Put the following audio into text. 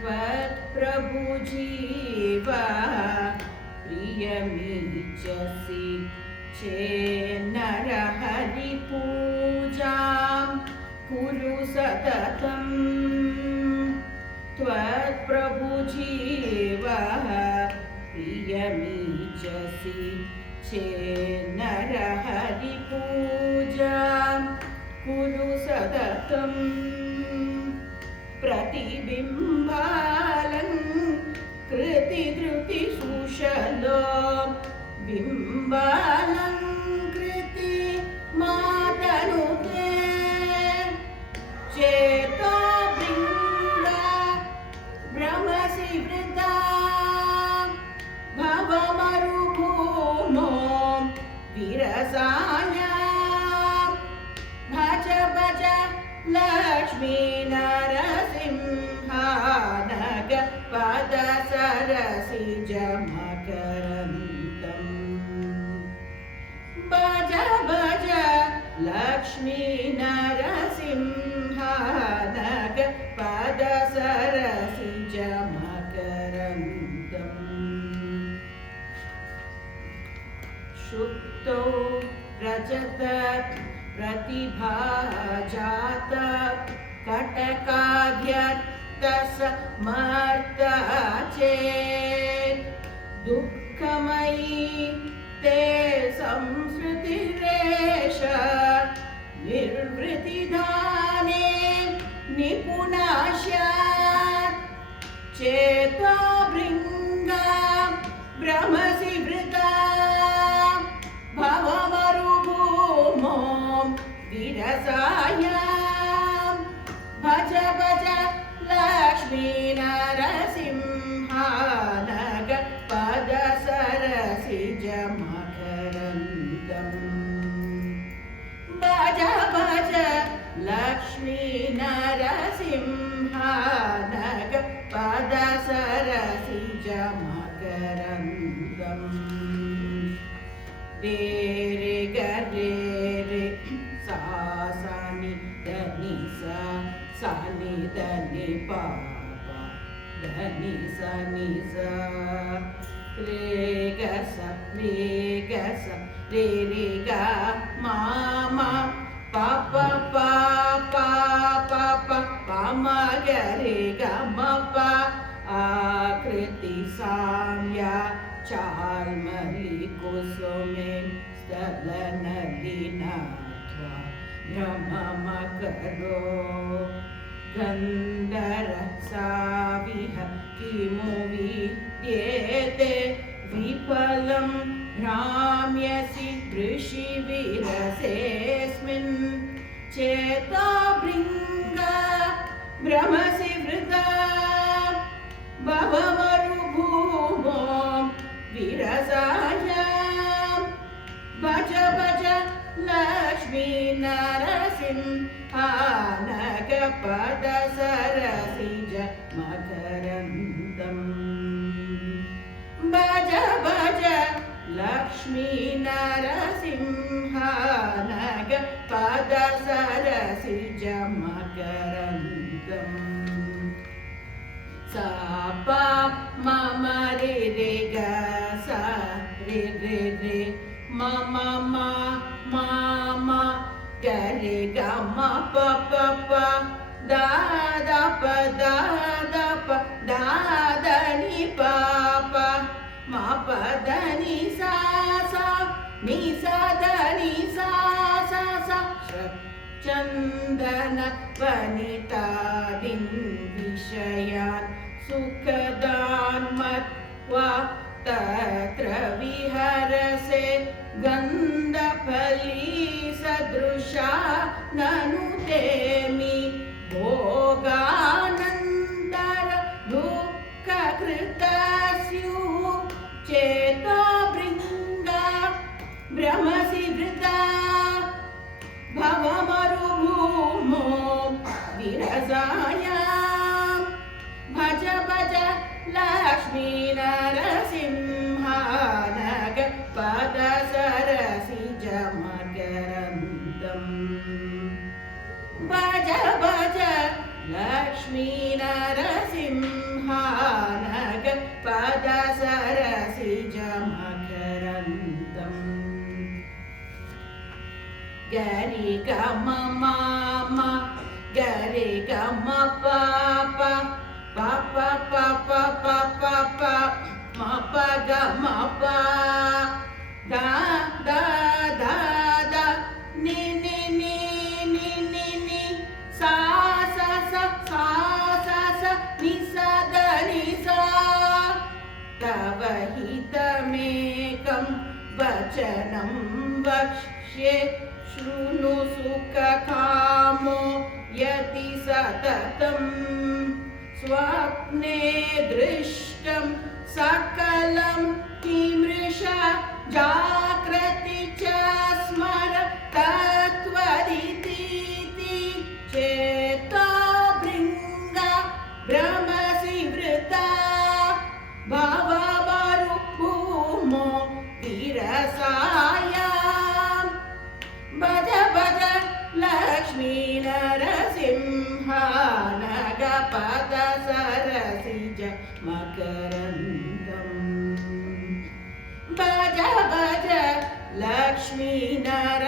त्वत्प्रभुजीवा प्रियमीचसि चेन्नरहरिपूजां कुरु सततम् त्वत्प्रभुजीवा प्रियमीचसि चेन्नरहरिपूजां कुरु सततम् प्रतिबिम्बालङ्कृतिधृतिसुशलो बिम्बालङ्कृति मातनुते चेतो बृङ्गा भ्रमसि वृथा भवमरुभूमो विरसाया भज भज लक्ष्मीनरसिंहानग पदसरसिजमकरन्तम् भज भज लक्ष्मीनरसिंहानग पदसरसिजमकरन्तम् शुक्तौ रजत प्रतिभाजात कटकाद्यर्थसमर्था चेत् दुःखमयी ते संसृतिरेष निर्वृतिदाने निपुणा स्यात् चेतो भृङ्गा भ्रमसि वृथा भवमरुभूमो विरसाया भज भज लक्ष्मीनरसिंहानग पदसरसिजमकरन्तम् भज भज लक्ष्मीनरसिंहानग पदसरसिजमकरन्तम् रे रे ग रे रे सा सा नि ध नि सा सा नि ध नि पा पा ध नि सा रे ग स रे ग मा मा पा पा पा पा पा पा पा मा ग रे ग म पा आकृति साम्या चाल्मलिकुसुमे स्थलनलिनात्वा भ्रममकरो गन्धरसाविह किमु विद्येते विफलं भ्राम्यसि दृशिविरसेऽस्मिन् चेतो भृङ्गा भ्रमसि वृथा भवमरुभूमो विरसाया भज भज लक्ष्मीनरसिंहानग पदसरसिजमकरन्तम् भज भज लक्ष्मीनरसिंहानग पदसरसिजमकरन्तम् सा पा मम रे रे ग सा रे रे रे म म म म म ग रे ग म प प प दा दा प दा दा प दा द नि प प म प द नि सा सा नि सा द नि सा सा सा चन्दन वनितादिन् विषयान् सुखदान् मत्वा तत्र विहरसे गन्धफली सदृशा ननु तेमि भोगानन्दर दुःखकृता स्युः चेतो भृङ्गा भ्रमसि वृथा भवमरुभूमो विरसाया भज भज लक्ष्मीनरसिंहानग पदसरसिजमकरन्तम् भज भज Lakshminarasimha gari ga ma ma ma, gari ga ma pa pa, pa pa pa pa pa pa pa, ma pa ga ma pa, da da da da, ni ni ni ni ni ni, sa sa sa sa sa sa, ni sa da ni sa. तव हितमेकं वचनं वक्ष्ये शृणु सुखकामो यदि सततं स्वप्ने दृष्टं सकलं किमृषा जाग्रति च स्मर तत्त्वदितीति चेतो भृङ्गा भ्रमसि वृता भवमरुभूमो विरसायां भज भज लक्ष्मी नरसिंह नगपद सरसिज मकरन्दम् भज भज लक्ष्मी नर